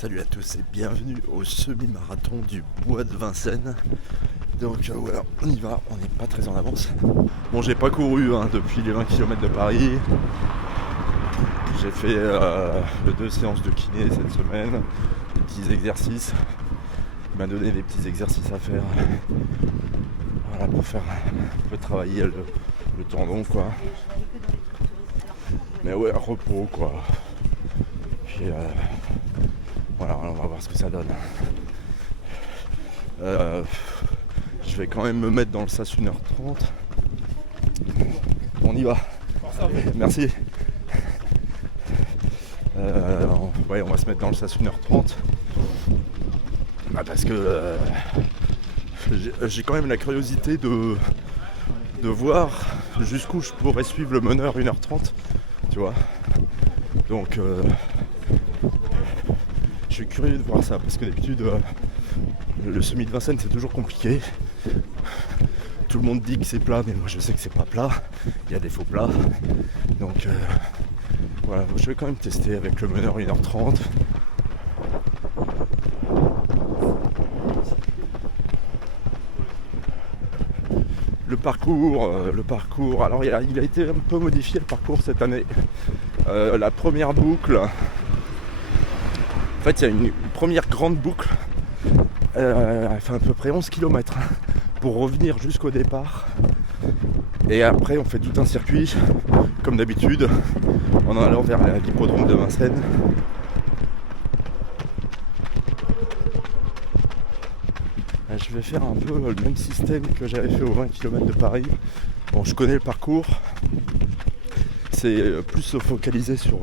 Salut à tous et bienvenue au semi-marathon du bois de Vincennes. Donc voilà, on y va, on n'est pas très en avance. Bon, j'ai pas couru depuis les 20 km de Paris. J'ai fait 2 séances de kiné cette semaine, des petits exercices. Il m'a donné des petits exercices à faire. Voilà, pour faire un peu travailler le tendon quoi. Mais ouais, repos quoi. Puis voilà, on va voir ce que ça donne. Je vais quand même me mettre dans le sas 1h30. On y va. Merci. Ouais, on va se mettre dans le sas 1h30. Parce que j'ai quand même la curiosité de voir jusqu'où je pourrais suivre le meneur 1h30. Tu vois. Donc je suis curieux de voir ça parce que d'habitude le semi de Vincennes c'est toujours compliqué. Tout le monde dit que c'est plat, mais moi je sais que c'est pas plat. Il y a des faux plats. Donc voilà, je vais quand même tester avec le meneur 1h30. Le parcours, alors il a été un peu modifié le parcours cette année. La première boucle, en fait il y a une première grande boucle, elle fait à peu près 11 km pour revenir jusqu'au départ. Et après on fait tout un circuit, comme d'habitude, en allant vers l'hippodrome de Vincennes. Je vais faire un peu le même système que j'avais fait aux 20 km de Paris. Bon, je connais le parcours. C'est plus se focaliser sur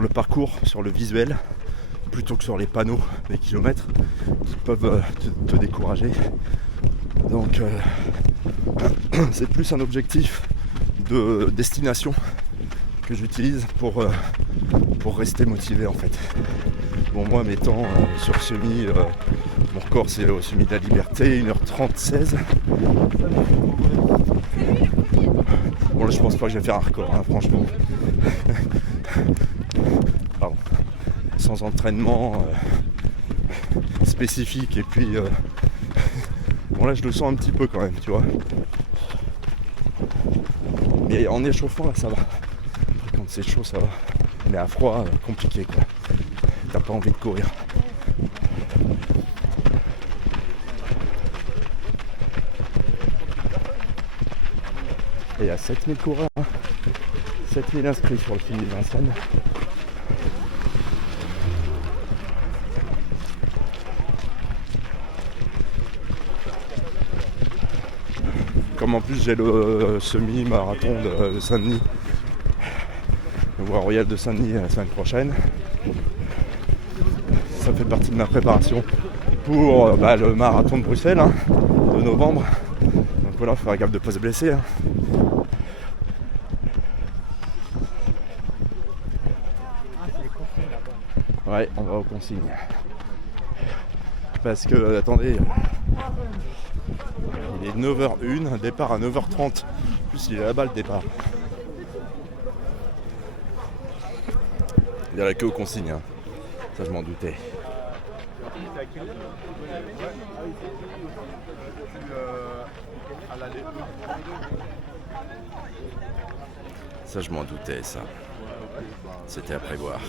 le parcours, sur le visuel, plutôt que sur les panneaux des kilomètres qui peuvent te décourager. Donc c'est plus un objectif de destination que j'utilise pour rester motivé en fait. Bon, moi mes temps sur semi, mon record c'est au semi de la Liberté, 1h36. Bon là je pense pas que je vais faire un record franchement. Pardon. Sans entraînement spécifique et puis bon là je le sens un petit peu quand même tu vois. Mais en échauffant là ça va. Quand c'est chaud ça va. Mais à froid compliqué quoi. T'as pas envie de courir. Et il y a 7000 coureurs, 7000 inscrits sur le fil de Vincennes. Comme en plus j'ai le semi-marathon de Saint-Denis, le Voie Royale de Saint-Denis la semaine prochaine. Ça fait partie de ma préparation pour le marathon de Bruxelles de novembre. Donc voilà, il faudra gaffe de ne pas se blesser. Ouais, on va aux consignes. Parce que, attendez, il est 9h01, départ à 9h30. En plus, il est là-bas le départ. Il y a la queue aux consignes. Ça, je m'en doutais. Ça, je m'en doutais, ça. C'était à prévoir.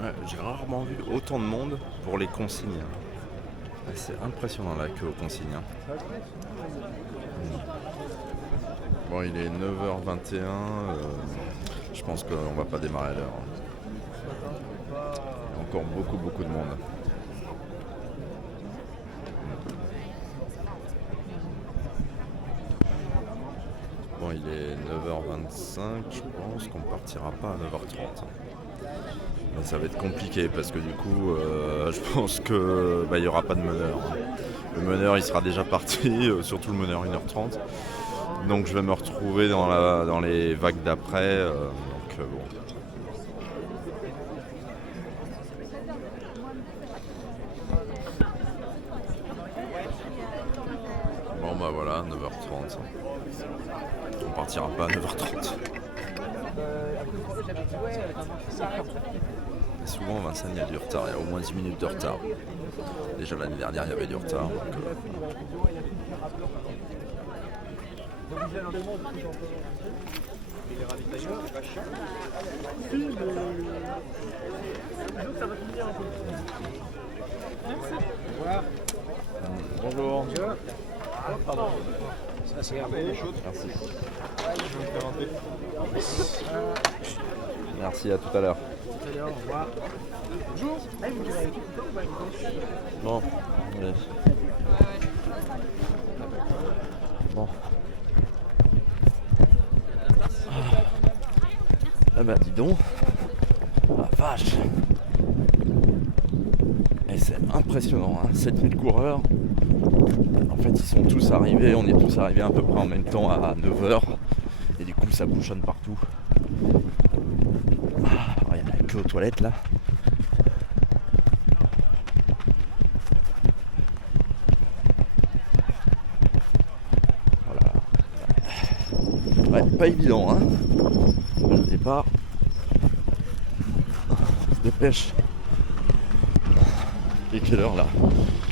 Ouais, j'ai rarement vu autant de monde pour les consignes. C'est impressionnant la queue aux consignes. Bon, il est 9h21. Je pense qu'on va pas démarrer à l'heure. Il y a encore beaucoup de monde. Bon, il est 9h25. Je pense qu'on partira pas à 9h30. Mais ça va être compliqué parce que du coup, je pense que il y aura pas de meneur. Le meneur, il sera déjà parti, surtout le meneur 1h30. Donc je vais me retrouver dans les vagues d'après. Donc bon. 9h30. On partira pas à 9h30. Et souvent, Vincennes, il y a du retard. Il y a au moins 10 minutes de retard. Déjà l'année dernière, il y avait du retard. Bonjour. Ça c'est les choses. Merci. Je vais me présenter. Merci, à tout à l'heure. Tout à l'heure, au revoir. Bonjour. Bon. Oui. Bon. Ah bah dis donc. La vache. Et c'est impressionnant, hein. 7000 coureurs. En fait, ils sont tous arrivés, on est tous arrivés à peu près en même temps à 9h. Et du coup, ça bouchonne partout. Ah, il y en a que aux toilettes là. Voilà. Ouais, pas évident, hein. Le départ. On se dépêche. Et quelle heure là?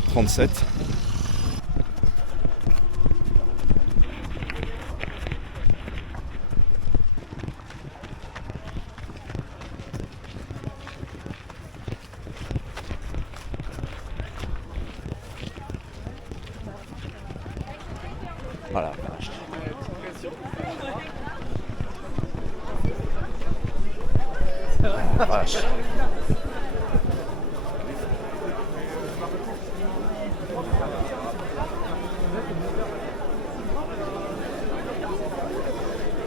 37. Voilà, vache. Vache.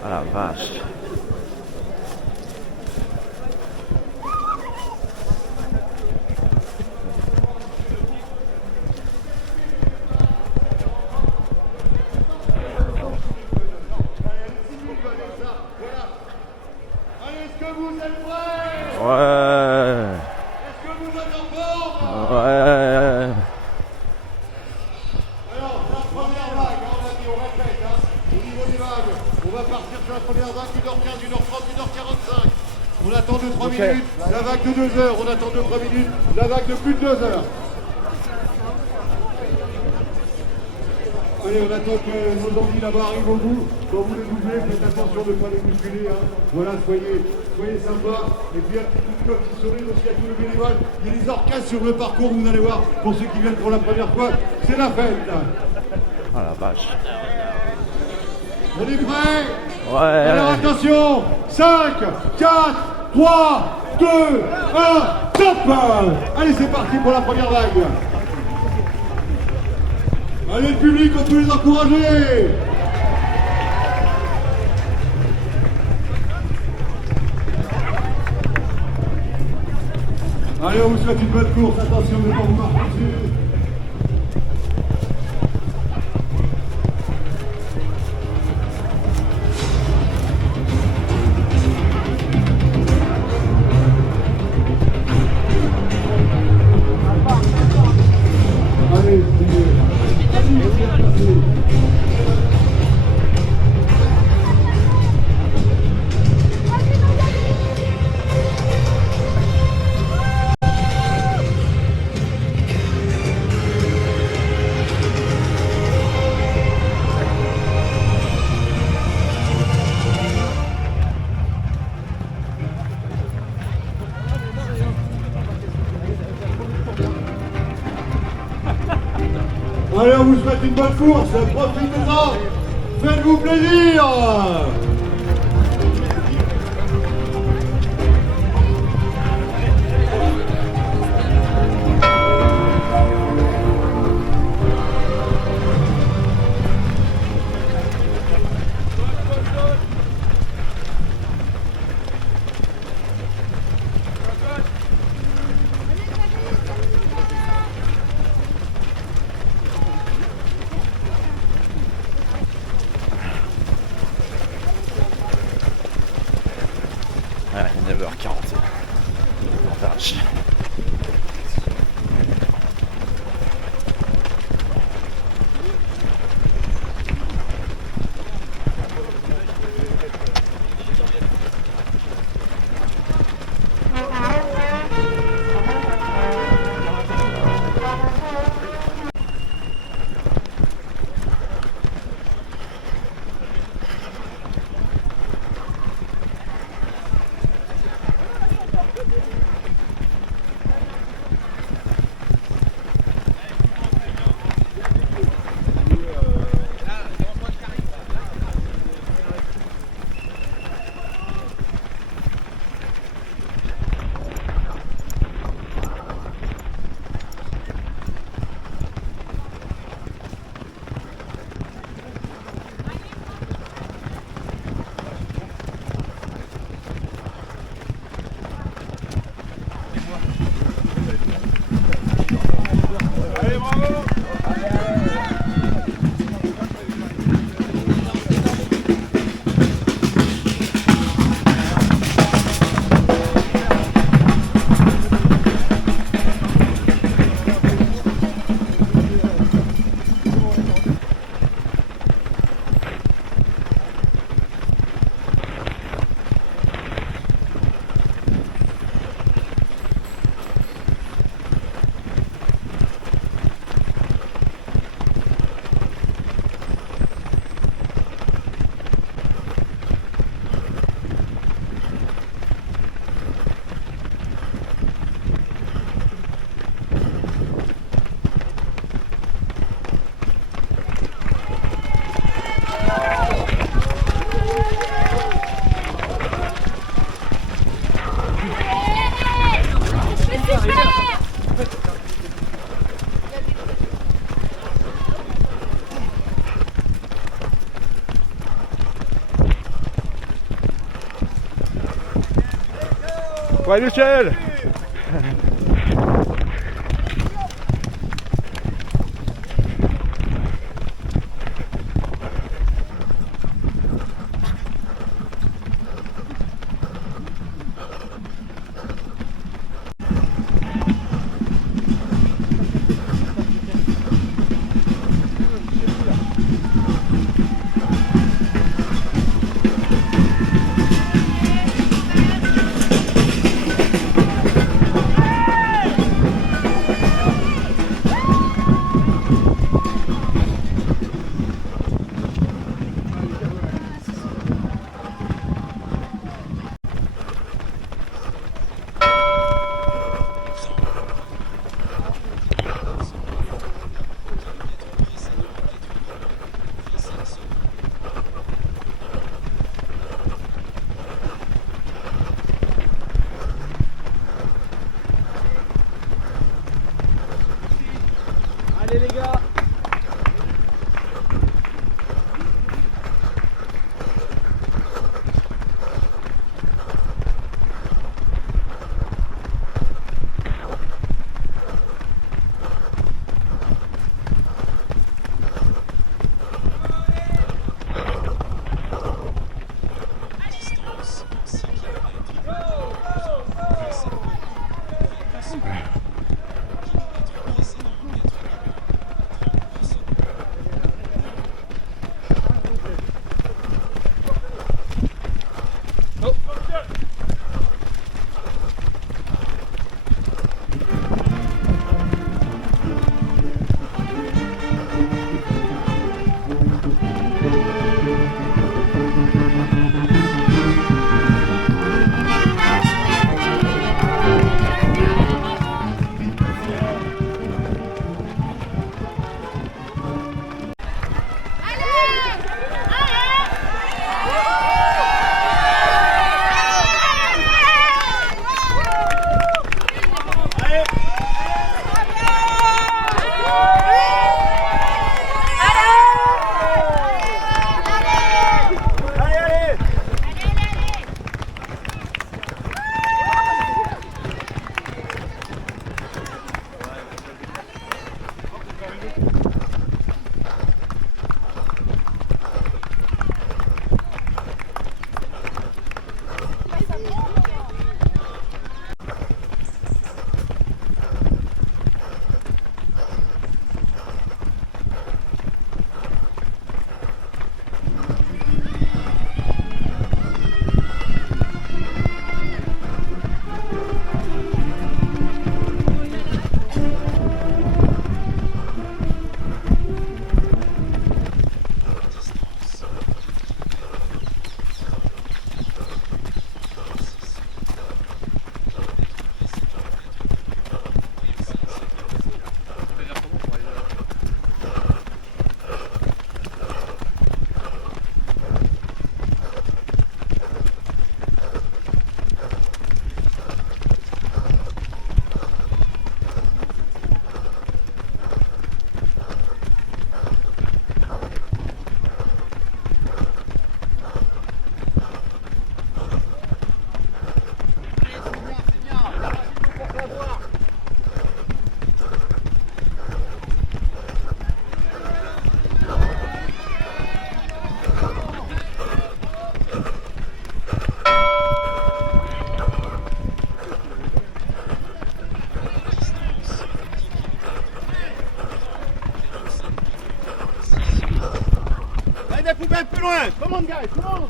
Ah la vache. Ouais. Est-ce que vous êtes en forme? Ouais. Alors, la première vague, on a dit, on répète, au niveau des vagues, on va partir sur la première vague, 1h15, 1h30, 1h45. On attend de 3 minutes, la vague de 2 heures, on attend de 3 minutes, la vague de plus de 2 heures. Allez, on attend que nos envies là-bas arrivent au bout. Quand vous les bougez, faites attention de ne pas les bousculer. Hein. Voilà, soyez sympas. Et puis un petit coup de cœur qui sourit aussi à tous les bénévoles. Il y a des orchestres sur le parcours, vous allez voir, pour ceux qui viennent pour la première fois, c'est la fête. Ah la vache. On est prêts? Ouais. Alors attention, 5, 4, 3, 2, 1, top! Allez, c'est parti pour la première vague. Allez, le public, on peut les encourager. Allez, on vous souhaite une bonne course. Attention de ne pas vous marquer dessus. Allez, allez, on vous souhaite une bonne course, profitez-en, faites-vous plaisir. Ouais, 9h40. Oh, vache. Ouais, Michel. Allez les gars. Allez, des poubelles plus loin. Come on, guys, come on.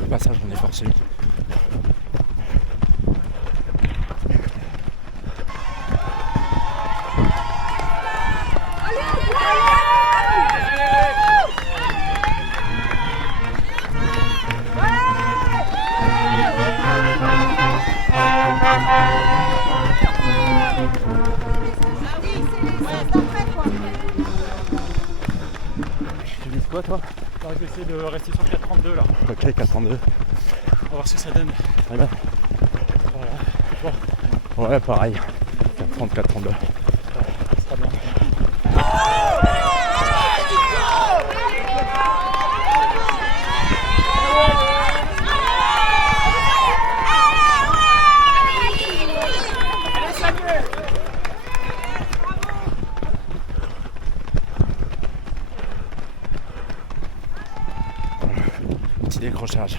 Le passage, on est forcé. quoi toi? Alors, je vais essayer de rester sur 4,32 là. Ok, 4,32. On va voir ce que ça donne. Très bien. Voilà. Et toi? Ouais, pareil. 4,30, 4,32. Ça sera bien. Petit décrochage.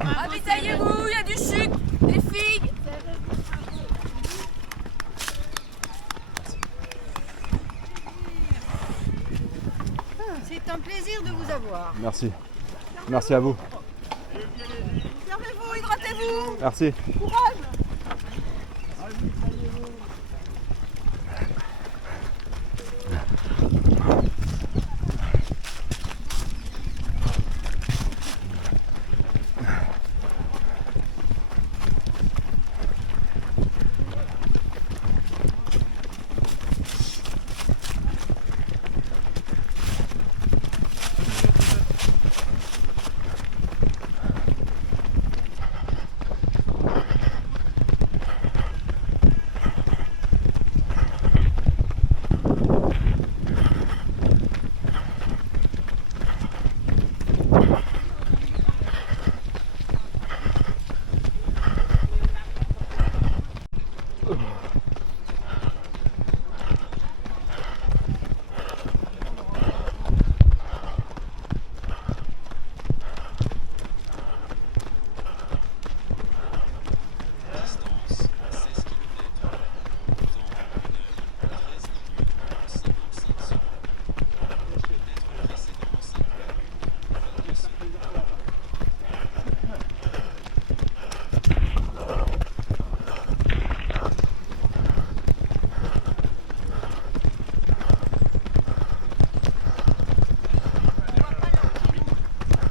Ravitaillez-vous, il y a du sucre, des figues. C'est un plaisir de vous avoir. Merci. Merci à vous. Servez-vous, hydratez-vous. Merci.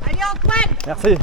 Allez Antoine! Merci.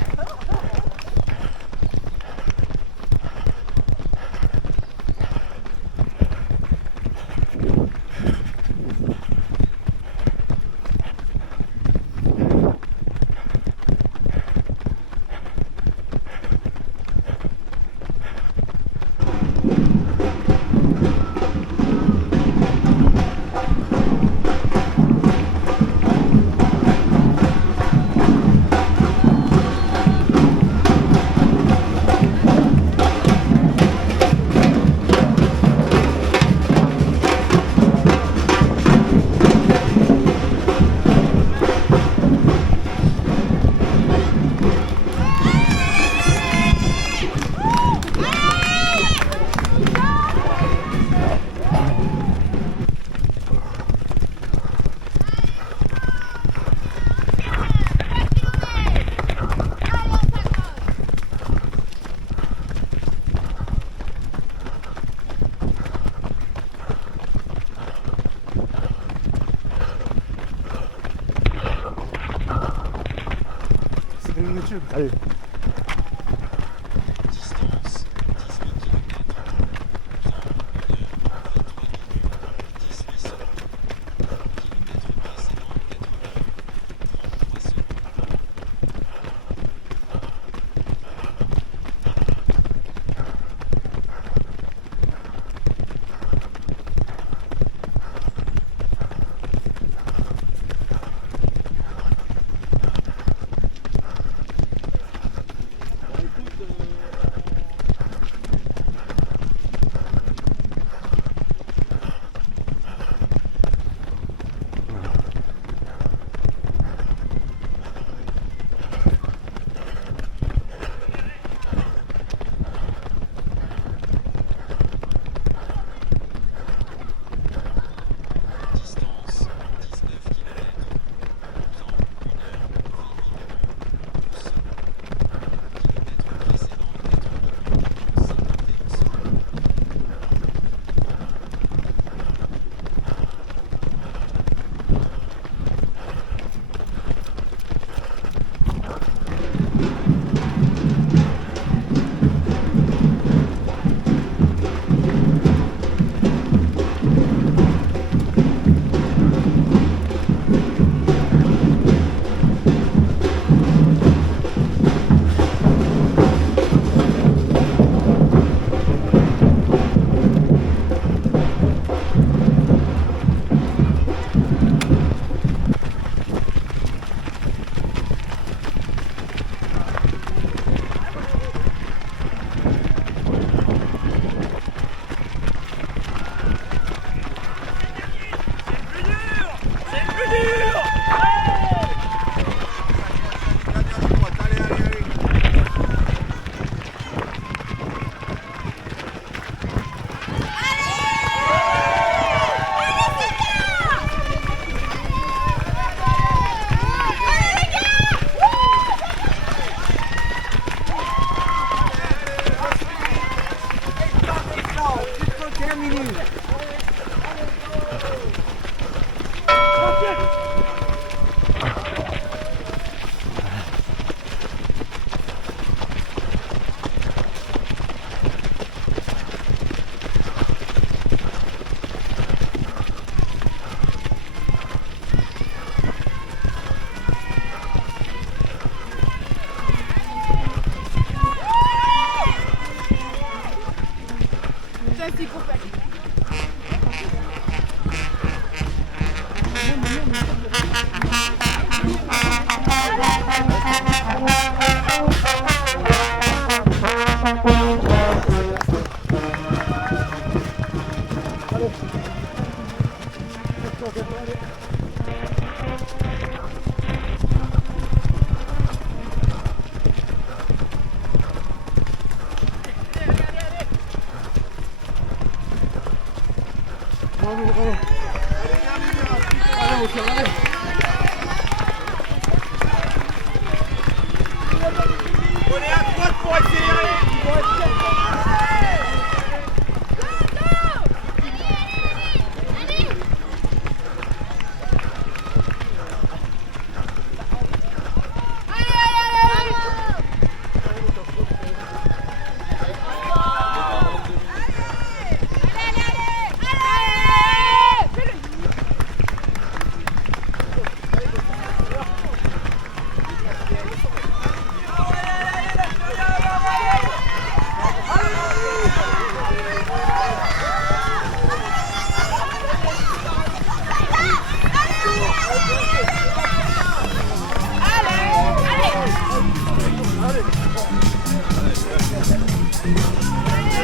YouTube. Allez.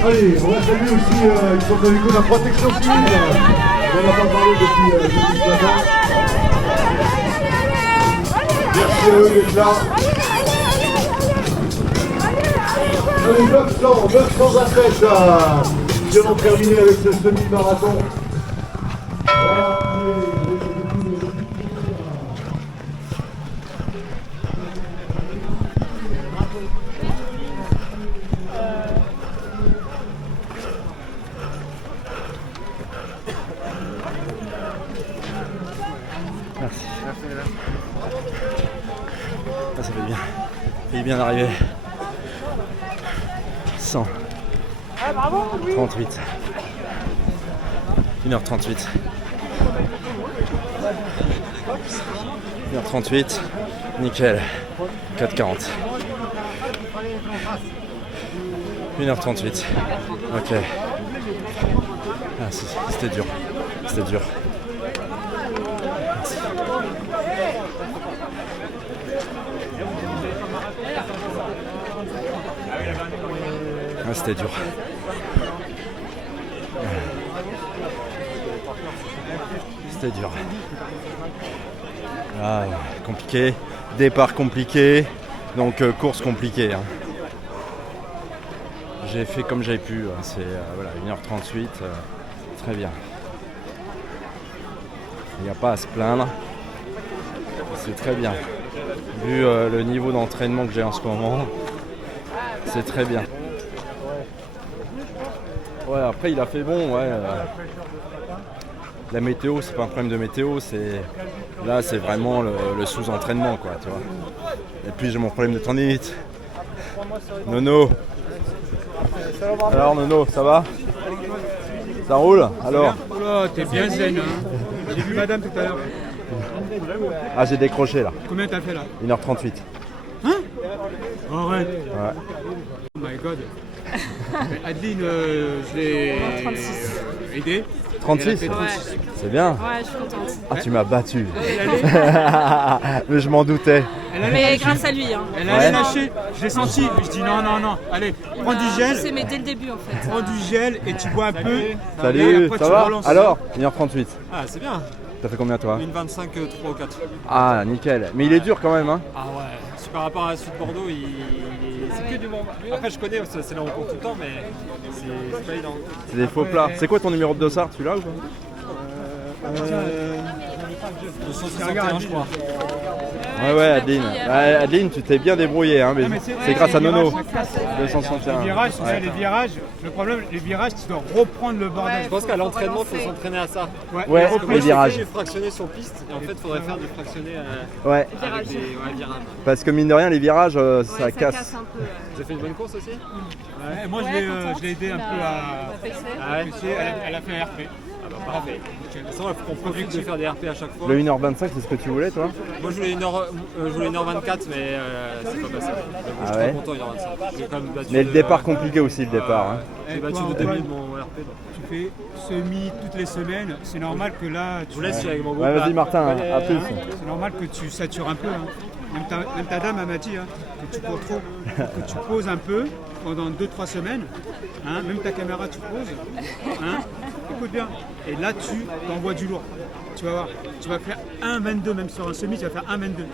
Allez, on va saluer aussi ils sont avec nous la protection civile. On n'a pas parlé depuis ce matin. Merci à eux d'être là. Allez, 900 athlètes qui vont terminer avec ce semi-marathon. Voilà. Merci. Merci, mesdames. Ah, ça fait bien. Il est bien arrivé. 100. 38. 1h38. 1h38. Nickel. 4h40. 1h38. Ok. Ah, c'était dur. C'était dur. Merci. Ah, c'était dur. C'était dur. Ah, compliqué. Départ compliqué. Donc course compliquée. Hein. J'ai fait comme j'avais pu. C'est voilà, 1h38. Très bien. Il n'y a pas à se plaindre. C'est très bien. Vu le niveau d'entraînement que j'ai en ce moment, c'est très bien. Ouais, après il a fait bon, ouais. La météo, c'est pas un problème de météo, là c'est vraiment le sous-entraînement, quoi, tu vois. Et puis j'ai mon problème de tendinite. Nono. Alors Nono, ça va? Ça roule? Alors? Oh, t'es bien zen, hein. J'ai vu madame tout à l'heure. Ah, j'ai décroché là. Combien t'as fait là? 1h38. Hein? Arrête. Ouais. Oh my god. Adeline, je l'ai aidée. 36? Elle a fait 36. C'est bien. Ouais, je suis contente. Ah, tu m'as battu. Elle allait, Mais je m'en doutais. elle allait Mais lâcher. grâce à lui, hein. Elle allait Ouais. lâcher. Je l'ai senti. Je dis non. Allez, prends du C'est gel. mais dès le début en fait. Prends du gel et tu bois un peu. Et Salut, après, ça tu va? relances. Alors? 1h38. Ah, c'est bien. T'as fait combien toi? Une 25, 3 ou 4. Ah, nickel. Mais il est dur quand même, hein? Ah ouais. Par rapport à celui de Bordeaux, c'est que du bon. Après, je connais, c'est là où on compte tout le temps, mais c'est pas évident. C'est des faux plats. C'est quoi ton numéro de dossard? Tu l'as ou pas? 261, je crois. Ouais, Adeline. Ouais, Adeline, tu t'es bien débrouillé, hein, mais mais c'est grâce à les Nono. virages, ça casse. 261. Les virages, c'est ça, Ouais. les virages. Le problème, les virages, tu dois reprendre le bordel. Je pense qu'à l'entraînement, il faut s'entraîner à ça. Ouais, et Parce que moi, les j'ai virages. fait du fractionné sur piste, et en fait, il faudrait faire du fractionné Ouais, avec des virages. parce que mine de rien, les virages, ça Ouais, casse. un peu. Vous avez fait une bonne course aussi? Ouais, moi, je l'ai aidé un peu à Ah ouais? PC. Elle a fait un RP. Ah bah parfait. De toute façon, il faut qu'on profite de faire des RP à chaque fois. Le 1h25, c'est ce que tu voulais, toi? Moi, je voulais 1h24, mais c'est pas passé. Ah Je suis ouais? très content, 1h25. J'ai quand même battu Mais le départ compliqué aussi, le départ. Hein. J'ai Et battu toi, le Antoine, demi de mon RP. donc. tu fais semi toutes les semaines. C'est normal que là, Je vous laisse avec mon groupe. Ouais, vas-y là. Martin, Allez, à plus. c'est normal que tu satures un peu. Hein. Même ta dame elle m'a dit hein, que tu cours trop, que tu poses un peu pendant 2-3 semaines. Hein, même ta caméra, tu poses. Hein, écoute bien. Et là, tu t'envoies du lourd. Tu vas voir. Tu vas faire 1,22 même sur un semi, tu vas faire 1,22.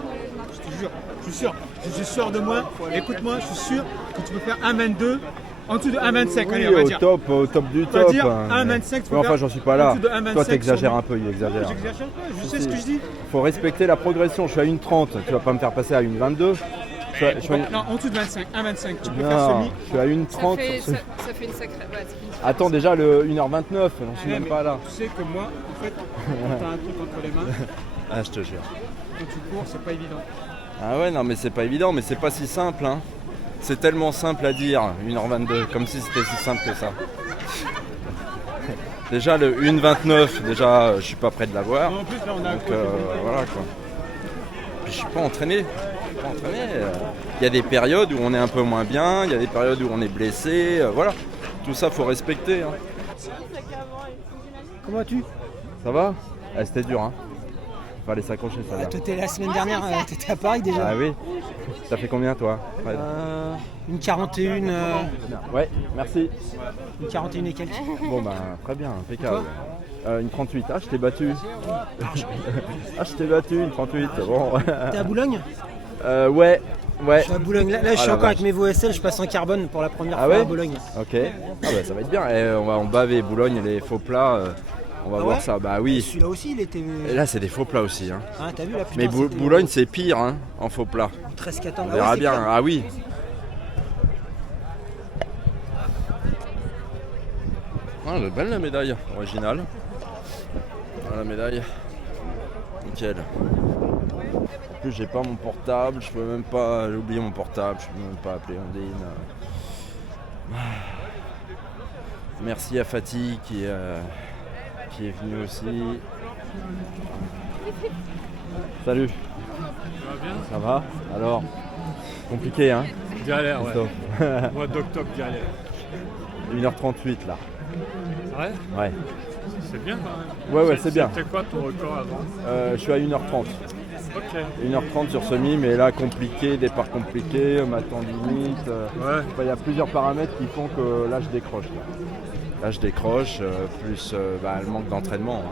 Je te jure. Je suis sûr. Je suis sûr de moi. Écoute-moi, je suis sûr que tu peux faire 1,22 en dessous de 1,25. Allez, on va Oui, dire. au top du On va top. dire hein. 1,25, tu peux Mais enfin, faire j'en suis pas en là. dessous de 1,25 Toi, t'exagères sur un peu, il exagère. J'exagère pas, je sais ce que je dis. Faut respecter la progression. Je suis à 1,30. Tu vas pas me faire passer à 1,22. Je suis à- Non, en dessous de 25, 1,25. Tu peux faire Non, semi. je suis à 1,30. Ça fait une sacrée. Ouais, ça fait une différence. Attends, déjà le 1h29, j'en suis Ouais, même mais pas là. Tu sais que moi, en fait, quand t'as un truc entre les mains, Ah, je te jure. quand tu cours, c'est pas évident. Ah ouais, non, mais c'est pas évident, mais c'est pas si simple. Hein. C'est tellement simple à dire, 1h22, comme si c'était si simple que ça. Déjà le 1,29, déjà je suis pas prêt de l'avoir. En plus, là, on a Donc voilà quoi. Puis je suis pas entraîné. Il y a des périodes où on est un peu moins bien, il y a des périodes où on est blessé, voilà. Tout ça faut respecter. Hein. Comment vas-tu? Ça va? Ah, c'était dur hein. Fallait s'accrocher ça. T'étais la semaine dernière, t'étais à Paris déjà. Ah oui. Ça fait combien toi? Fred Une 41, Ouais, merci. une 41 et quelques. Bon ben très bien, impeccable. Une 38, ah je t'ai battu. Ah je t'ai battu, une 38, bon. T'es à Boulogne? Ouais, ouais. Je suis à Boulogne. Là je suis Ah, la encore avec vache. mes VOSL, je passe en carbone pour la première Ah fois ouais à Boulogne. Ok. Ah bah ça va être bien. Et on va en baver Boulogne, les faux plats. On va Ah voir ouais ça. Bah oui. Celui-là aussi, il était. Et là c'est des faux plats aussi. Hein. Ah, t'as vu là? Mais putain, c'était Boulogne c'est pire hein, en faux plats. 13-14. On verra bien. Ah oui. Ah, elle est belle la médaille originale. Voilà la médaille. nickel. En plus j'ai pas mon portable, je peux même pas, j'ai oublié mon portable, je peux même pas appeler Ondine. Merci à Fatih qui est venu aussi. Salut. Ça va bien? Ça va? Alors, compliqué hein? Galère, ouais. Christophe. Mois d'octobre, galère. 1h38 là. Ouais? Ouais. C'est bien quand même. Ouais, c'est bien. C'était quoi ton record avant? Je suis à 1h30. Ok. 1h30 sur semi, mais là compliqué, départ compliqué, ma temps limite. Ouais. Il y a plusieurs paramètres qui font que là je décroche. Là je décroche, plus le manque d'entraînement. Hein.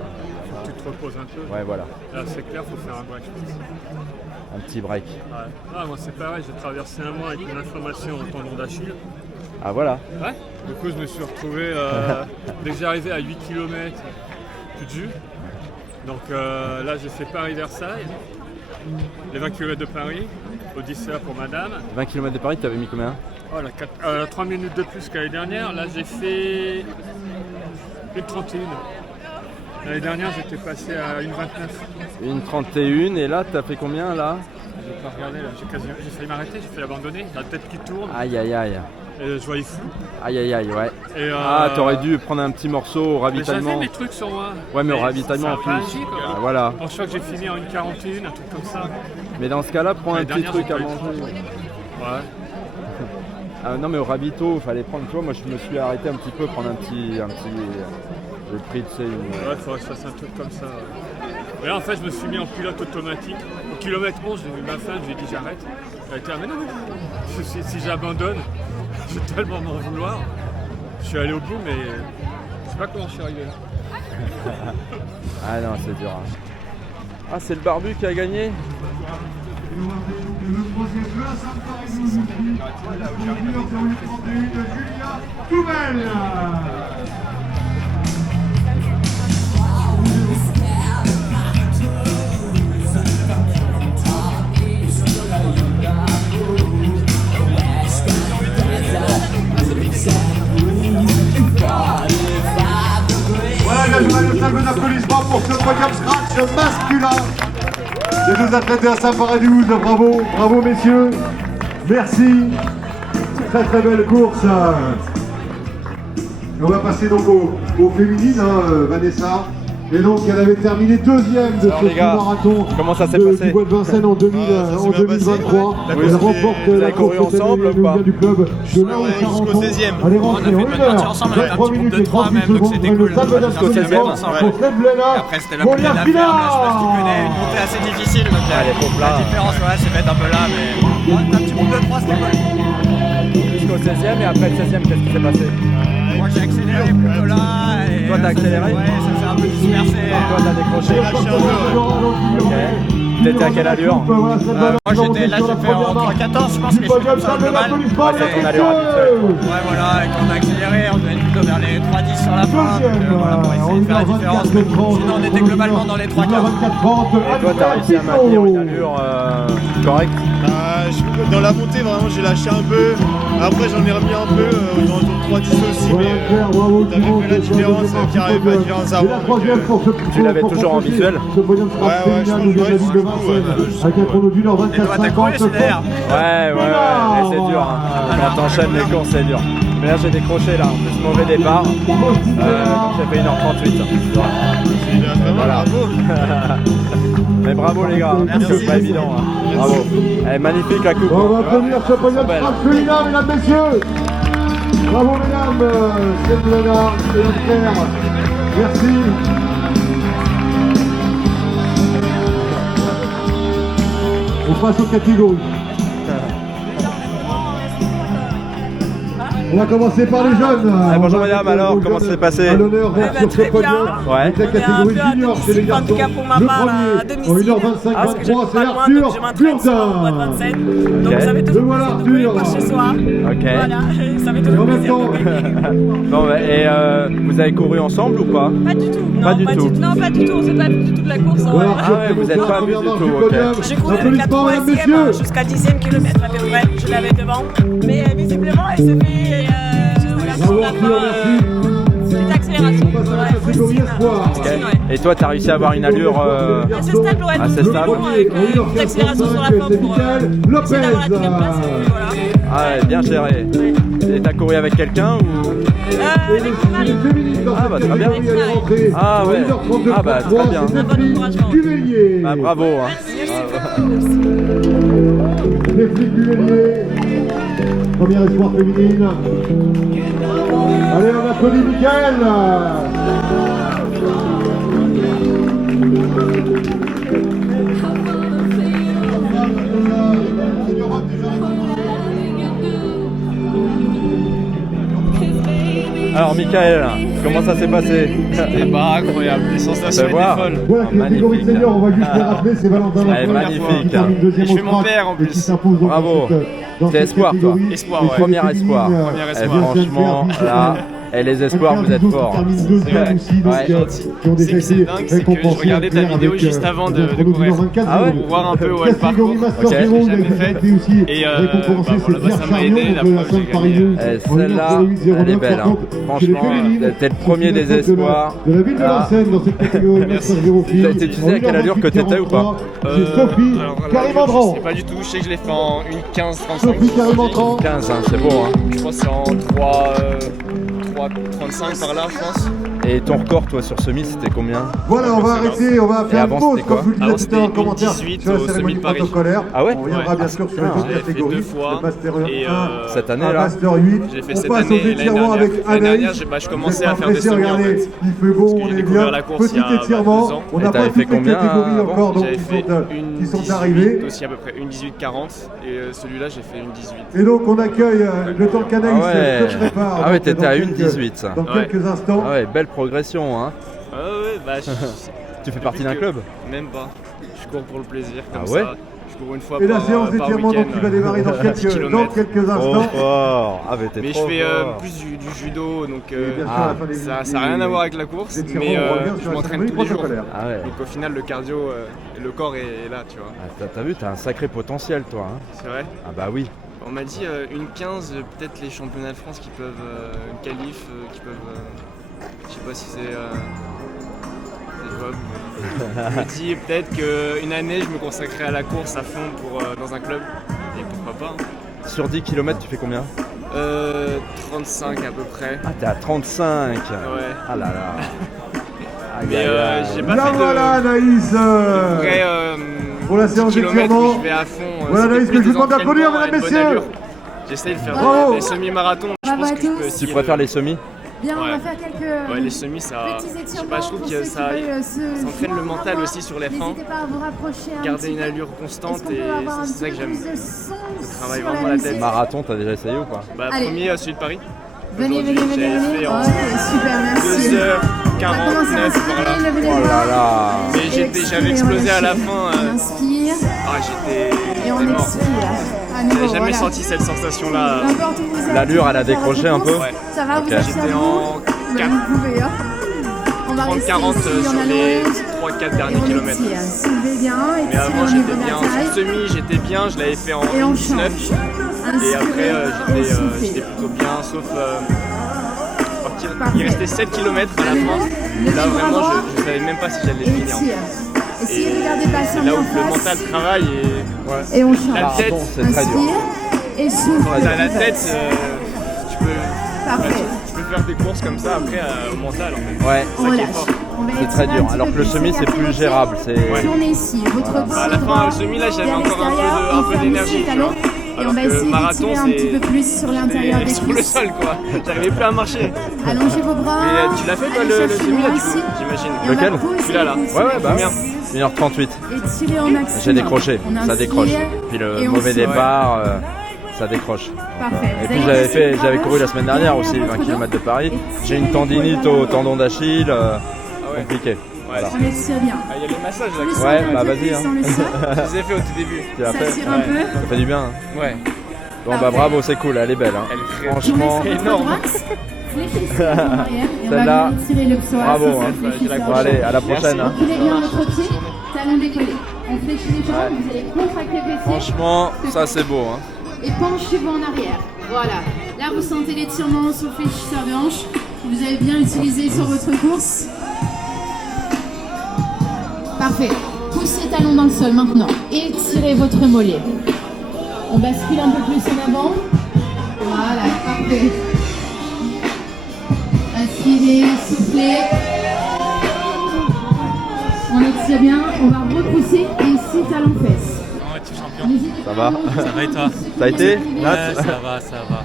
Faut que tu te reposes un peu. Ouais, voilà. Là c'est clair, faut faire un break. Un petit break. Ouais. Ah, moi c'est pareil, j'ai traversé un mois avec une inflammation au tendon d'Achille. Ah voilà. Ouais. Du coup je me suis retrouvé, dès que j'arrivais à 8 km, plus de jus. Donc là j'ai fait Paris-Versailles, les 20 km de Paris, Odyssée pour madame. 20 km de Paris, tu avais mis combien? Oh, 3 minutes de plus qu'année dernière. Là j'ai fait 1h31. L'année dernière j'étais passé à 1h29. 1h31 et là tu as fait combien là? J'ai pas regardé, là. J'ai failli m'arrêter, j'ai failli abandonner, la tête qui tourne. Aïe aïe aïe. Et je voyais flou. Aïe aïe aïe, ouais. Et Ah, t'aurais dû prendre un petit morceau au ravitaillement. J'avais mes trucs sur moi. Ouais, mais au ravitaillement en ça plus. a réagi, quoi. Ah, voilà. Je crois que j'ai fini en 1h41, un truc comme ça. Mais dans ce cas-là, prends un L'année petit dernière, truc j'ai à pas eu manger. Ouais. Ah, non, mais au ravito, il fallait prendre. Tu vois, moi je me suis arrêté un petit peu, prendre un petit. J'ai pris, tu sais, une. Ouais, il faudrait que je fasse un truc comme ça. Ouais. Et là, en fait, je me suis mis en pilote automatique. Au kilomètre 11, j'ai vu ma femme, je lui ai dit j'arrête. Elle a été ah, mais non, si j'abandonne, je vais tellement m'en vouloir. Je suis allé au bout, mais je sais pas comment je suis arrivé là. Ah non, c'est dur. Hein. Ah, c'est le barbu qui a gagné. Le troisième de la Sainte-Marie de Julia Toumel. Voilà, je voudrais le saluer d'applaudissements pour ce podium scratch masculin. Les deux athlètes de la Saint-Paradis-Ouze, bravo, bravo messieurs, merci, très très belle course. On va passer donc aux féminines, hein, Vanessa, et donc elle avait terminé deuxième de ce marathon comment ça s'est du passé Bois de Vincennes en 2023. Elle remporte la course ensemble du club de Laon-Charenton. Elle est rentrée en 1h, 3 minutes et 38 secondes pour le sable d'applaudissement pour Fred Blena. Après c'était la montée de la ferme, là, je sais pas si tu connais, une montée assez difficile, donc la différence c'est mettre un peu là, mais un petit groupe de 3 c'était cool. Jusqu'au 16e et après le 16e, qu'est-ce qui s'est passé? Moi j'ai accéléré plutôt là, et toi t'as accéléré? Ouais, ça s'est un peu dispersé. Toi t'as décroché? Ok. T'étais à quelle allure? Moi j'étais là, j'ai fait en 3.14, je pense que je suis comme ça au global. Ouais, c'est ton allure habituelle. Ouais voilà, et quand on a accéléré, on devait être plutôt vers les 3.10 sur la fin, donc voilà, pour essayer de faire la différence. Sinon on était globalement dans les 3.15. Et toi t'as réussi à maintenir une allure correcte? Dans la montée, vraiment, j'ai lâché un peu. Après, j'en ai remis un peu aux alentours de 3.10 aussi, mais t'avais fait la différence qui arrive pas la différence avant. Tu l'avais toujours en visuel? Ouais, je pense que avec un chrono d'1h24. Et toi t'as couru aussi d'ailleurs? Ouais, et c'est dur. Hein. Quand t'enchaînes les courses, c'est dur. Mais là, j'ai décroché, là, en plus, mauvais départ. J'ai fait 1h38. Voilà. Mais bravo les gars, c'est pas évident. Hein. Bravo. Elle est magnifique la coupe. On va tenir ce podium féminin, mesdames, messieurs. Bravo mesdames, c'est Léna et Claire. Merci. On passe aux catégories. On va commencer par les jeunes. Bonjour madame, alors comment ça s'est passé? À l'honneur sur ce podium. Ouais. Avec la catégorie junior chez les garçons. Le premier, en 1h25-23, c'est Arthur Jourdain. Donc ça fait toujours voilà plaisir de Arthur. chez soi. Ok. Voilà, ça fait toujours plaisir de gagner. Bon, et vous avez couru ensemble ou pas? Pas du tout. Pas du tout. Non, pas du tout. On s'est pas vu du tout de la course. Voilà, Ah ouais, vous êtes pas vus du tout, ok. J'ai couru de la 3e jusqu'à 10e kilomètre à peu près. Je l'avais devant. Mais visiblement, elle se fait. Bravo Arthur, merci. C'est accéléré accélération. On passe à la Ouais, faut catégorie style, espoir. style, ouais. Et toi, t'as réussi à avoir une allure Assez stable, ouais. assez stable. Avec une accélération sur la fin pour essayer d'avoir la deuxième place. Et voilà. Ah ouais, bien géré. Et t'as couru avec quelqu'un ou Avec Mali. Ah bah très bien. Ah ouais. Ah bah très bien. Un bon encouragement. Ah bravo. Hein. Les flics du Vélier. Première espoir féminine. Allez, on applaudit Mickaël. Alors Mickaël, comment ça s'est passé? C'était pas incroyable, les sensations étaient folles. Voilà, catégorie senior, on va juste les rappeler, c'est Valentin Elle est Lafont magnifique. qui termine deuxième Et je fais au mon track père, en et plus. qui s'impose donc Bravo. dans C'est cette espoir, toi. catégorie. Espoir, Et ouais. chez les Premier féminines, espoir. Premier Eh, espoir. franchement, là, et les espoirs, vous êtes forts. termine deuxième aussi, donc, Ouais. qui ont déjà C'est été dingue, c'est que je récompensés regardais ta avec, vidéo juste avant de chrono courir. 24 Ah ouais secondes. Pour voir un peu où est le Catégorie parcours. Master Ok. Zero, J'ai vous avez jamais fait. été aussi Et, récompensé, bah, c'est voilà, Pierre ça m'a Charnion, aidé, donc la de la preuve, salle j'ai Paris gagné. 2. Celle-là, elle est belle. Hein. Franchement, t'es le premier des espoirs. De la ville de Ah. Vincennes dans cette catégorie Master Zero Field. Tu sais à quelle allure que t'étais ou pas? C'est Sophie Alors là, je Carimandran. sais pas du tout, je sais que je l'ai fait en 1:15:35. Sophie Carimandran. 15, hein, c'est beau. Hein. Je pense que c'est en 3:35 par là, je pense. Et ton record, toi, sur semi, c'était combien? Voilà, on va arrêter, on va Et faire avant, une pause, c'était quoi? comme vous le Avant, disiez tout à l'heure en c'était commentaire 18 sur la au cérémonie Semi de Paris. protocolaire. Ah ouais? On reviendra bien sûr sur les autres Je l'ai fait catégories. 2 fois. Le Master 1, Et Cette année, un là? Master 8. J'ai fait On cette passe année aux et l'année étirements dernière. avec L'année dernière, Anaïs. je commençais à faire des Pressé, semis en regardez, fait. il fait beau, Parce que on j'ai est découvert bien. la course Petit il y a 2 étirement. ans. On Et n'a t'avais pas fait toutes les combien catégories avant? encore, donc J'avais fait une qui sont 18 arrivées. aussi à peu près, une 18:40 et celui-là j'ai fait une 18. Et donc on accueille le temps qu'Anaïs Ah ouais. se prépare. Ah ouais, donc, t'étais dans à quelques- 1:18, ça. Dans Ouais. quelques instants. Ah ouais, belle progression. Hein. Ah ouais, bah Tu fais partie d'un club? Même pas. Je cours pour le plaisir comme Ah ouais? ça. Je cours une fois Et la par séance par d'étirement donc week-end, qui va démarrer dans 10 quelques kilomètres. instants. fort. Ah mais t'es Mais je trop fais fort. plus du judo, donc Et bien sûr, à la fin des- ça n'a rien à voir avec la course, des mais étirements, on revient je sur la m'entraîne cérémonie tous les jours. protocolaire. Ah ouais. Donc au final, le cardio, le corps est là, tu vois. Ah, t'as vu, t'as un sacré potentiel, toi. Hein. C'est vrai. Ah bah oui. On m'a dit une 15, peut-être les championnats de France qui peuvent, une qualif, qui peuvent, je sais pas si c'est jouable. Je me dis peut-être qu'une année, je me consacrerai à la course à fond pour, dans un club, et pourquoi pas. Hein. Sur 10 km, tu fais combien? 35 à peu près. Ah, t'es à 35. Ouais. Ah là là. Aïe, Mais aïe, aïe. j'ai pas Là fait de voilà Anaïs vrai pour la séance 10 kilomètres d'étirement. où je vais à fond. Voilà, c'était Anaïs, plus que je vous des demande d'applaudir, entraînements à mesdames, une bonne messieurs. allure. J'essaie de faire Bravo. des semi-marathons. Je Bravo pense à que je peux tous. aussi Tu préfères les semis? Bien, on Ouais. va faire quelques Ouais, les semis, ça. petits Je sais étirements pas, je trouve pour que ceux qui ça veulent se entraîne le joindre mental à moi. aussi sur les fins. N'hésitez pas à vous rapprocher un Garder petit une peu. allure Est-ce constante qu'on peut et avoir un c'est ça petit que peu j'aime. plus de son travaille sur vraiment la musique tête. Marathon, t'as déjà essayé ou pas? Bah, Allez. premier, celui de Paris. Venez, venez, Aujourd'hui, venez, j'avais venez. fait en Ok, super, merci. 2h49 par là. Levez les Oh bras. là là. Mais j'avais explosé à la fin. On inspire Ah, j'étais et on mort. expire. À nouveau, J'avais jamais voilà. senti cette sensation-là. N'importe où vous êtes, L'allure, elle a vous pouvez faire décroché votre un peu. course. Ça va, vous Ok. êtes J'étais sur en vous. Vous pouvez, hein. On va rester 30-40 ici, sur on les allonge. 3-4 derniers kilomètres. Soulevez bien, Mais étirez avant au j'étais niveau de bien, la sur taille. semi j'étais bien, je l'avais fait en Et on 19 change. et après Inspirez et soufflez. j'étais plutôt bien sauf Parfait. il restait 7 km à la fin. Levez Là les bras vraiment droits je savais même pas si j'allais et le finir. étire. Essayez de garder patient C'est là bien où en le face. mental travaille Et on la change. tête, C'est très dur. Inspire et souffle. t'as la tête, tu peux Parfait. tu peux faire des courses comme ça après au mental en fait. Ouais, On qui est relâche. fort. On va c'est très étirer un dur. petit Alors peu que le plus, semi, c'est écartez plus votre gérable. pied. C'est... Tournez ici, votre Bah, à la pied fin droit le semi là j'avais vers encore un l'extérieur, peu d'énergie tu vois. Et on Alors va que essayer marathon d'étirer un petit peu c'est plus sur l'intérieur des sur le cuisses. sol quoi. J'arrivais plus à marcher. Allongez vos bras. Mais tu l'as fait toi Allez le chercher semi là loin du ici. coup, j'imagine. Et on va Lequel pousser, Celui-là, là. pousser, Ouais, ouais, bah. pousser. 1h38. Étirez au maximum. J'ai décroché. On Ça inspire. décroche. Puis le et on mauvais souffle. départ, ça décroche. Parfait. Et Vous puis allez j'avais couru la semaine dernière aussi, 20 km de Paris. J'ai une tendinite au tendon d'Achille, compliqué. Voilà. On expire bien. Ah, il y a les massages là. On le qui- sent Ouais, un bah peu vas-y, plus hein. dans le sol. Je les ai fait au tout début. Tu l'as Ça fait? tire un peu. Ça fait du bien. Hein. Ouais. Bon bah bravo, c'est cool, elle est belle. Hein. Elle crée. Franchement, Tournez sur votre énorme. droite. Fléchissez en arrière. Et on va Celle-là, venir tirer le psoas. bravo, Ça, hein. fléchissez en bon, allez, à la Merci. prochaine. Hein. Reculez bien votre pied, talon décollé. On fléchit les jambes, Ouais. vous allez contracter les fessiers Franchement, ça c'est beau. Hein. et penchez-vous en arrière. Voilà. Là, vous sentez l'étirement sous le fléchisseur de hanche. que vous avez bien utilisé sur votre course. Parfait. Poussez les talons dans le sol maintenant. Étirez votre mollet. On bascule un peu plus en avant. Voilà, parfait. Inspirez, soufflez. On étire bien. On va repousser et 6 talons fesses. Ouais, tu es champion. Ça va? Ça va et toi? Ça a été? Ouais, ça va, ça va.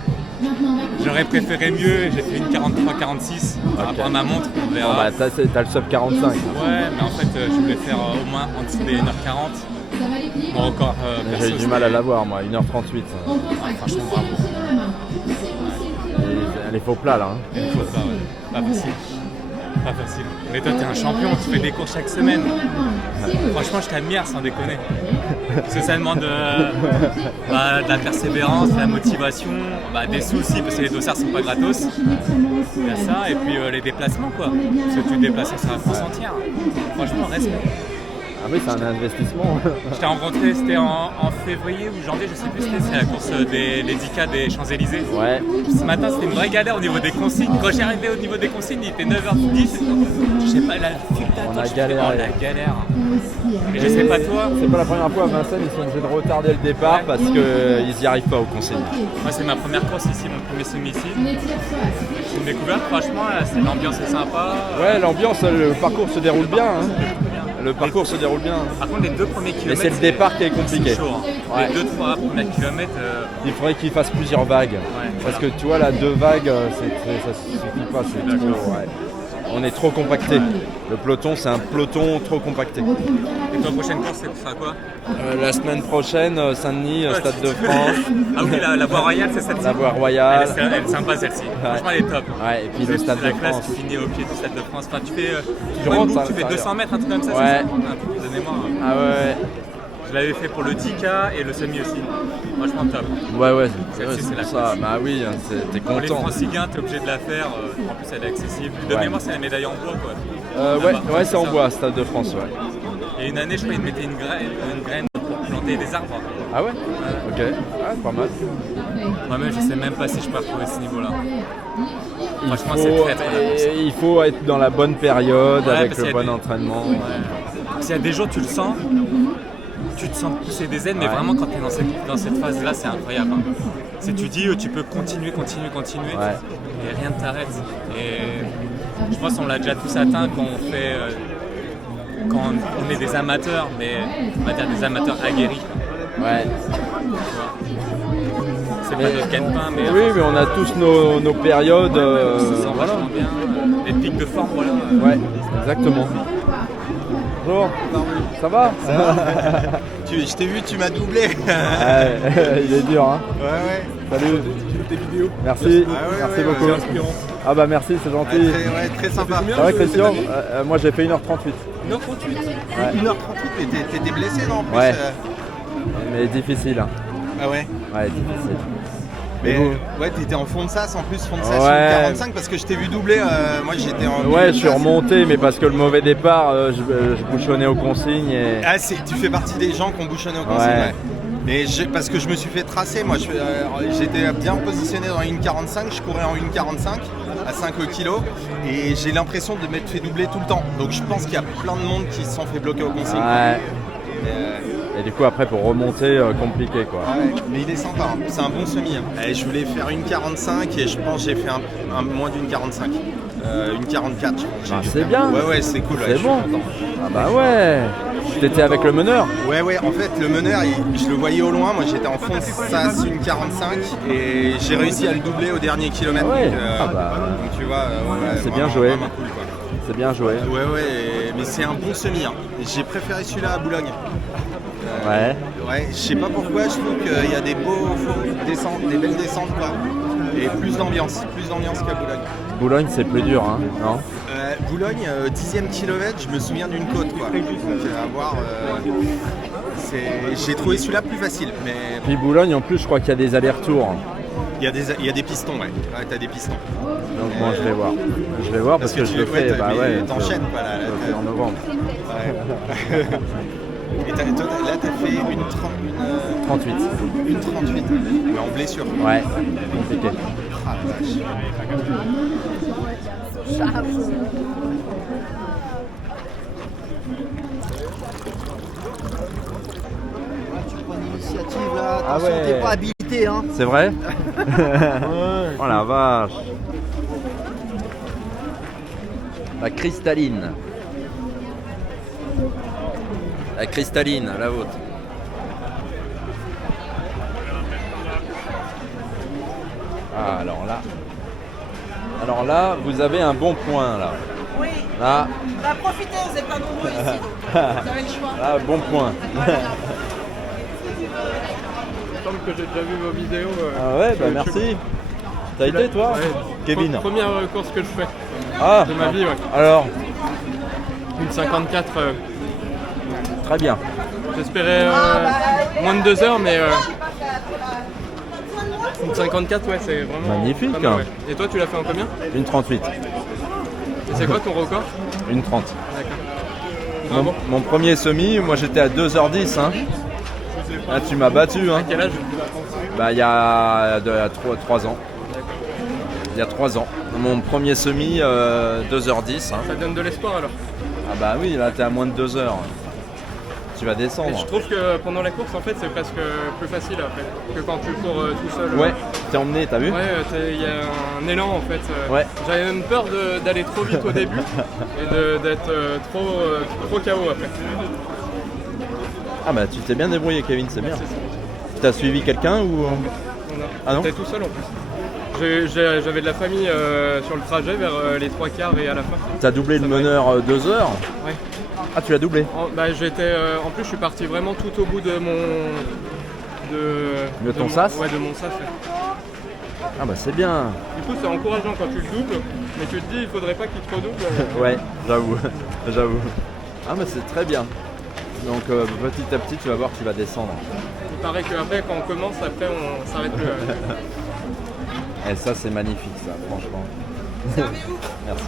J'aurais préféré mieux, j'ai fait une 43-46 par rapport à ma montre, on verra. Bon, bah, t'as le sub 45. Ouais, mais en fait, je voulais faire au moins en dessous des 1h40. Bon, encore. J'ai eu du mal à l'avoir, moi, 1h38. Franchement, bravo. Elle est faux plat là. Hein. Il faut pas, ouais. Pas facile. Pas facile. Mais toi, t'es un champion, tu fais des cours chaque semaine. Franchement, je t'admire sans déconner. Parce que ça demande de la persévérance, de la motivation, des sous aussi, parce que les dossards sont pas gratos. Il y a ça, et puis les déplacements, quoi. Parce que tu te déplaces sur la France entière. Franchement, respect. Ah oui, c'est un investissement. Je t'ai rencontré, c'était en février ou janvier, je sais plus, c'est la course des 10K des Champs-Élysées. Ouais. Ce matin, c'était une vraie galère au niveau des consignes. Quand j'arrivais au niveau des consignes, il était 9h10. Je sais pas, la file d'attente, on a galéré. La galère. Et je sais pas toi. C'est pas la première fois à Vincennes, ils sont obligés de retarder le départ parce qu'ils n'y arrivent pas aux consignes. Moi, c'est ma première course ici, mon premier semi-ici. C'est une découverte, franchement, l'ambiance est sympa. Ouais, l'ambiance, le parcours se déroule bien. Hein. Le parcours se déroule bien. Par contre, les 2 premiers kilomètres. Mais c'est le départ qui est compliqué. C'est chaud, hein. Ouais. Les 2-3 premiers kilomètres. Il faudrait qu'il fasse plusieurs vagues. Ouais, parce que tu vois, là, 2 vagues, ça suffit pas. C'est trop, ouais. On est trop compacté. Le peloton, c'est un peloton trop compacté. Et toi, prochaine course, c'est à quoi? La semaine prochaine, Saint-Denis, Stade de France. Ah oui, la voie royale, c'est celle-ci. La voie royale. Elle est sympa celle-ci. Franchement, elle est top. Ouais, et puis le Stade de France. La classe qui finit au pied du Stade de France. Enfin, tu fais 200 mètres, un truc comme ça. Ouais. Un truc de mémoire. Ah ouais. Je l'avais fait pour le 10K et le semi aussi. Franchement top. Ouais, Celle-ci, c'est la ça. classe. Bah oui, t'es Pour les content. franciliens, t'es obligé de la faire. En plus, elle est accessible. De mémoire, c'est la médaille en bois, quoi. Ouais, c'est en bois, Stade de France, ouais. Il y a une année, je crois, ils mettaient une graine pour planter des arbres. Ah ouais? Ok. Ah, pas mal. Moi-même, je sais même pas si je peux retrouver ce niveau-là. Franchement, c'est très très la il faut être dans la bonne période, Ouais, avec parce le qu'il y a bon des- entraînement. S'il y a des jours, tu le sens. Tu te sens pousser des ailes, mais vraiment quand tu es dans cette phase-là, c'est incroyable. Hein. Si tu dis, tu peux continuer, Ouais. et rien ne t'arrête. Et je pense qu'on l'a déjà tous atteint quand on fait, quand on est des amateurs, mais on va dire des amateurs aguerris. Ouais. C'est pas notre gagne-pain, mais Oui, mais on a tous nos périodes. on se sent Voilà. vachement bien, des pics de forme, voilà. Ouais, exactement. Bonjour. Ça va? Je t'ai vu, tu m'as doublé. Ouais, il est dur, hein. Ouais. Salut. Tes vidéos. Merci. Ah ouais, Merci ouais, beaucoup. c'est inspirant. Ah bah merci, c'est gentil. Très sympa. Ça va, Christian? Moi j'ai fait 1h38. 1h38. Ouais. 1h38, mais t'étais blessé, non, en plus Ouais. Mais difficile. Hein. Ah ouais. Ouais, difficile. Mais Et vous? ouais, t'étais en fond de sas en plus, fond de sas Ouais. 45 parce que je t'ai vu doubler. Moi j'étais en. Ouais, je suis remonté, mais parce que le mauvais départ, je bouchonnais aux consignes et. Ah, tu fais partie des gens qui ont bouchonné au consigne, Ouais. ouais. Mais parce que je me suis fait tracer, moi j'étais bien positionné dans une 45, je courais en 1,45 à 5 kg et j'ai l'impression de m'être fait doubler tout le temps. Donc je pense qu'il y a plein de monde qui se sont fait bloquer au consigne. Ouais. Et du coup après pour remonter, compliqué quoi. Ouais, mais il est sympa, hein. C'est un bon semi. Hein. Et je voulais faire une 45 et je pense que j'ai fait un moins d'une 45. Une 44 je crois. Ah, c'est bien. Ouais, c'est cool. C'est ouais, bon. je suis content. Ah bah ouais. T'étais avec le meneur? Ouais, en fait le meneur, je le voyais au loin, moi j'étais en fond de sas une 45 et j'ai réussi à le doubler au dernier kilomètre. Ah ouais. Donc, donc tu vois, c'est vraiment, bien joué. vraiment cool, quoi. C'est bien joué. Ouais, mais c'est un bon semi. Hein. J'ai préféré celui-là à Boulogne. Ouais. Ouais, je sais pas pourquoi, je trouve qu'il y a des beaux descentes, des belles descentes quoi. Et plus d'ambiance qu'à Boulogne. Boulogne c'est plus dur, hein, non? Boulogne, 10e kilomètre, je me souviens d'une côte quoi. Donc à voir, j'ai trouvé celui-là plus facile. Mais Puis Boulogne en plus je crois qu'il y a des allers-retours. il y a des pistons, ouais. Ouais, t'as des pistons. Donc moi je vais voir. Je vais voir parce que je le fais. Bah ouais. T'enchaînes quoi là. Je le fais en novembre. Ouais. Et toi, là t'as fait une 38. Une 38, mais en blessure. Ouais, compliqué. Ah la vache. Tu prends une initiative là, Ah attention, ouais. t'es pas habilité hein. C'est vrai? Oh la vache. La cristalline. La cristalline, la vôtre. Ah, alors là, vous avez un bon point là. Oui. Là, Bah, profitez, vous n'êtes pas nombreux ici. Donc, vous avez le choix. là, bon point. Il me semble que j'ai déjà vu vos vidéos. Ah ouais, bah merci. T'as été toi, Kevin? Première course que je fais Ah, de ma vie, ouais. alors, Une 54. très bien. J'espérais moins de 2 heures, mais une 54, ouais, c'est vraiment Magnifique, pas mal, hein. ouais. Et toi, tu l'as fait en combien? Une 38. Et c'est quoi ton record? Une 30. D'accord. Mon, Bravo. mon premier semi, moi j'étais à 2h10. Hein. Là, tu m'as battu. Hein. À quel âge? Bah, il y a 3 ans. Il y a 3 ans. Mon premier semi, 2h10. Hein. Ça donne de l'espoir alors. Ah bah oui, là t'es à moins de 2 heures. Tu vas Et descendre. je trouve que pendant la course, en fait, c'est presque plus facile après que quand tu cours tout seul. Ouais, t'es emmené, t'as vu? Ouais, il y a un élan en fait. Ouais. J'avais même peur d'aller trop vite au début et d'être trop KO après. Ah bah tu t'es bien débrouillé, Kevin, c'est bien. C'est ça. T'as suivi quelqu'un ou... Ah non? J'étais tout seul en plus. J'avais de la famille sur le trajet vers les 3/4 et à la fin. T'as doublé le meneur 2 heures? Ouais. Ah, tu l'as doublé? En plus, je suis parti vraiment tout au bout de mon. De ton sas? Ouais, de mon sas. Ouais. Ah bah c'est bien. Du coup, c'est encourageant quand tu le doubles, mais tu te dis, il faudrait pas qu'il te redouble. Ouais, j'avoue. J'avoue. Ah bah c'est très bien. Donc petit à petit, tu vas voir, tu vas descendre. Il paraît qu'après, quand on commence, après, on s'arrête plus. Et ça, c'est magnifique, ça, franchement. Servez-vous. Merci.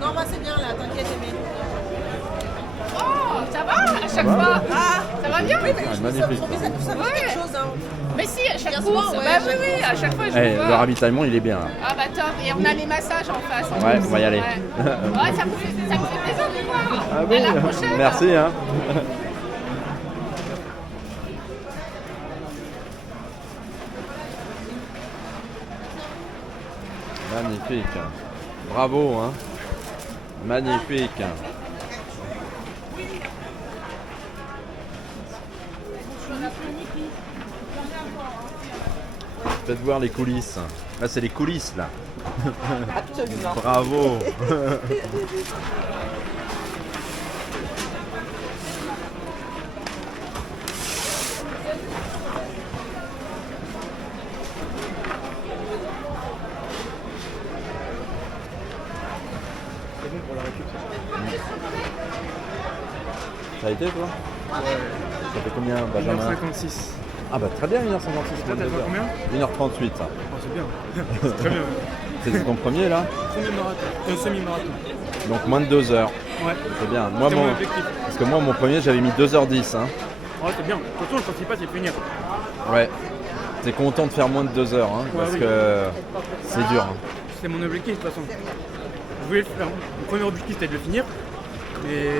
Non, moi c'est bien là, t'inquiète, Aimé. Oh, ça va à chaque fois. Ça va bien? Magnifique. Ça vous savez quelque chose, hein. Mais si, à chaque Bien course. souvent, ouais, Bah oui, oui, à chaque fois je Eh, vous le vois. ravitaillement, il est bien. Là. Ah bah top. Et on a les massages en face. En Ouais, plus. on va y aller. Ouais, ouais, ça me fait plaisir de vous voir. Ah À bon? la prochaine. Merci. Hein. Magnifique. Bravo. Hein. Magnifique. Faites voir les coulisses. Là, c'est les coulisses, là. Absolument. Bravo. Ça a été, toi? Ça fait combien, Benjamin? 56. Ah bah très bien, 1h56. Toi, t'as fait combien? 1h38. Oh, c'est bien. C'est très bien. C'est ton premier, là? Premier marathon. Semi-marathon. Donc moins de 2 heures. Ouais. C'est bien. Moi, C'était mon objectif. parce que moi, mon premier, j'avais mis 2h10. Hein. Ouais, c'est bien. De toute façon, le principal, c'est de finir. Ouais. T'es content de faire moins de 2 heures, hein, Ouais, parce oui. que c'est dur. Hein. C'était mon objectif, de toute façon. Je voulais le faire. Mon premier objectif, c'était de le finir. Mais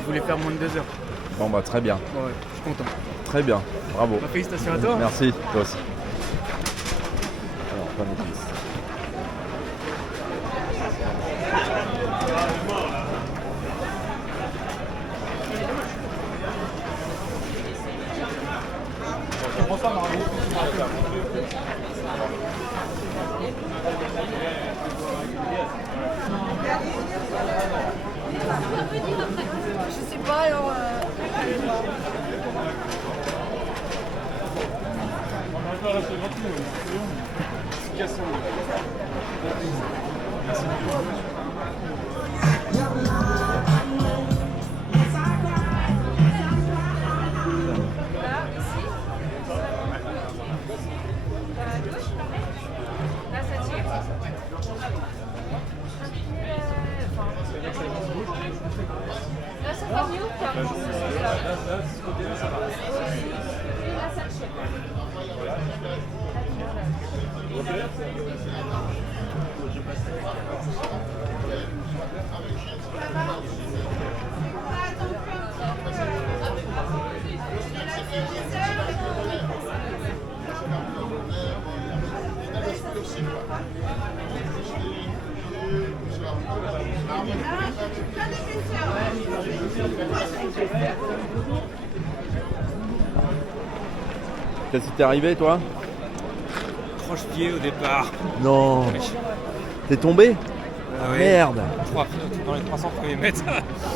je voulais faire moins de 2 heures. Bon bah très bien. Ouais, je suis content. Très bien. Bravo. Bah, félicitations à toi. Merci, toi aussi. Alors, pas mes pistes. Je sais pas, alors. Là, ça va mieux ou pas? Qu'est-ce qui t'est arrivé toi? Croche-pied au départ. Non. T'es tombé? Ah oui. Merde. Dans les 300 premiers mètres.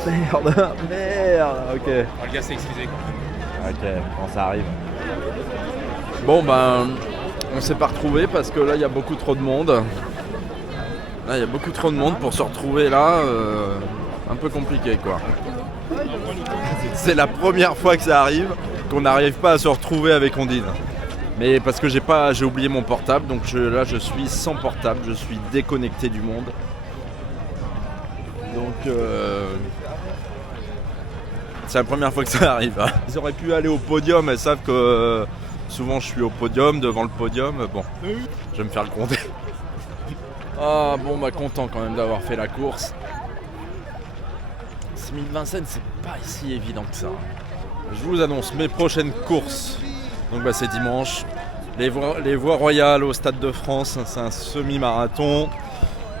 Merde. Merde. Ok. Le gars s'est excusé quand même. Ok, bon, ça arrive. Bon ben, on s'est pas retrouvés parce que là il y a beaucoup trop de monde. Là il y a beaucoup trop de monde pour se retrouver là, un peu compliqué quoi. C'est la première fois que ça arrive, qu'on n'arrive pas à se retrouver avec Ondine. Mais parce que j'ai oublié mon portable, donc là je suis sans portable, je suis déconnecté du monde. Donc c'est la première fois que ça arrive. Hein. Ils auraient pu aller au podium, elles savent que souvent je suis au podium, devant le podium. Bon, je vais me faire le compter. Ah bon, bah content quand même d'avoir fait la course. 6000 Vincennes, c'est pas si évident que ça. Je vous annonce mes prochaines courses. Donc bah, c'est dimanche. Les voies royales au Stade de France, c'est un semi-marathon.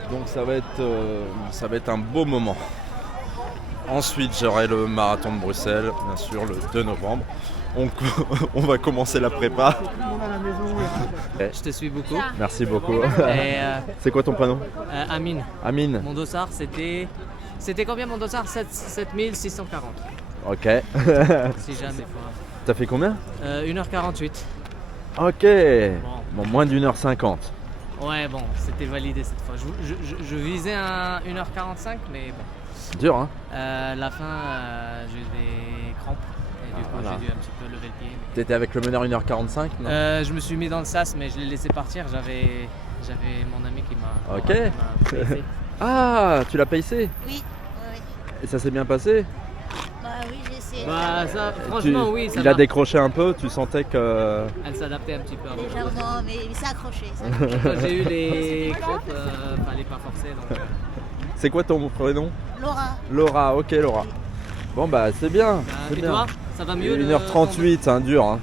Donc ça va être un beau moment. Ensuite, j'aurai le marathon de Bruxelles, bien sûr, le 2 novembre. On va commencer la prépa. Je te suis beaucoup. Merci beaucoup. C'est quoi ton prénom? Amine. Amine. Mon dossard, c'était combien mon dossard? 7640. Ok. Si jamais. T'as fait combien? 1h48. Ok. Bon, moins d'1h50. Ouais, bon, c'était validé cette fois. Je visais un 1h45, mais bon. Dur, hein? La fin, j'ai eu des crampes. Et du coup, voilà. j'ai dû un petit peu lever le pied. Mais... T'étais avec le meneur 1h45? Non je me suis mis dans le sas, mais je l'ai laissé partir. J'avais mon ami qui m'a. Ok. Pacé. Ah, tu l'as pacé? Oui. Et ça s'est bien passé? Bah oui, j'ai essayé. Bah ça, franchement, oui. Ça il a décroché un peu, tu sentais que... Elle s'adaptait un petit peu. Légèrement, mais il s'est accroché. Quand j'ai eu les crampes, fallait pas forcer. Donc... C'est quoi ton prénom? Laura. Laura, ok Laura. Bon bah c'est bien. Et bien. toi, ça va mieux? 1h38, c'est un dur. Hein.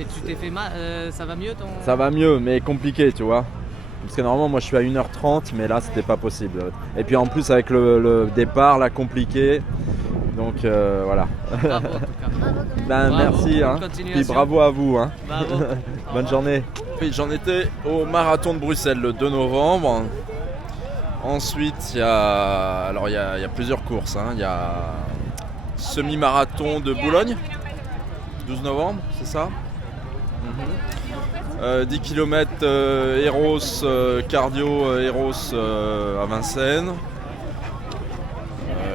Et tu t'es fait mal, ça va mieux ton... Ça va mieux, mais compliqué, tu vois. Parce que normalement, moi je suis à 1h30, mais là c'était pas possible. Et puis en plus, avec le départ, là, compliqué. Donc voilà. Bravo en tout cas. Ben, bravo, merci. Hein. Continuation. Puis bravo à vous. Hein. Bravo. Bonne journée. Oui, j'en étais au marathon de Bruxelles le 2 novembre. Ensuite, il y a plusieurs courses. Hein. Il y a semi-marathon de Boulogne, 12 novembre, c'est ça? 10 km Héros, cardio Héros à Vincennes.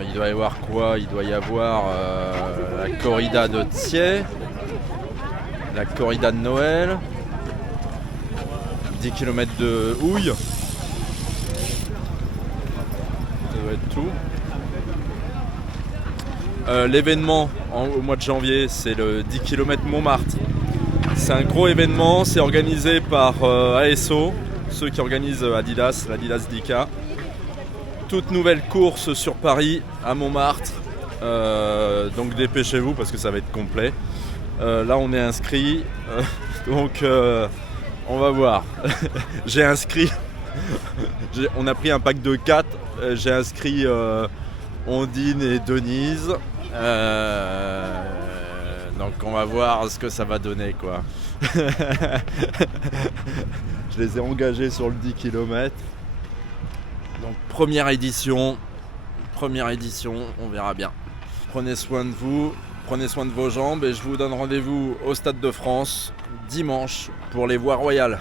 Il doit y avoir quoi? Il doit y avoir la corrida de Thiers, la corrida de Noël, 10 km de Houille. Ça doit être tout. L'événement au mois de janvier, c'est le 10 km Montmartre. C'est un gros événement, c'est organisé par ASO, ceux qui organisent Adidas, l'Adidas Dika. Toute nouvelle course sur Paris, à Montmartre. Donc dépêchez-vous parce que ça va être complet. Là on est inscrit, donc on va voir. J'ai inscrit, on a pris un pack de 4, j'ai inscrit Ondine et Denise. Donc on va voir ce que ça va donner quoi. Je les ai engagés sur le 10 km. Donc première édition, on verra bien. Prenez soin de vous, prenez soin de vos jambes et je vous donne rendez-vous au Stade de France dimanche pour les voies royales.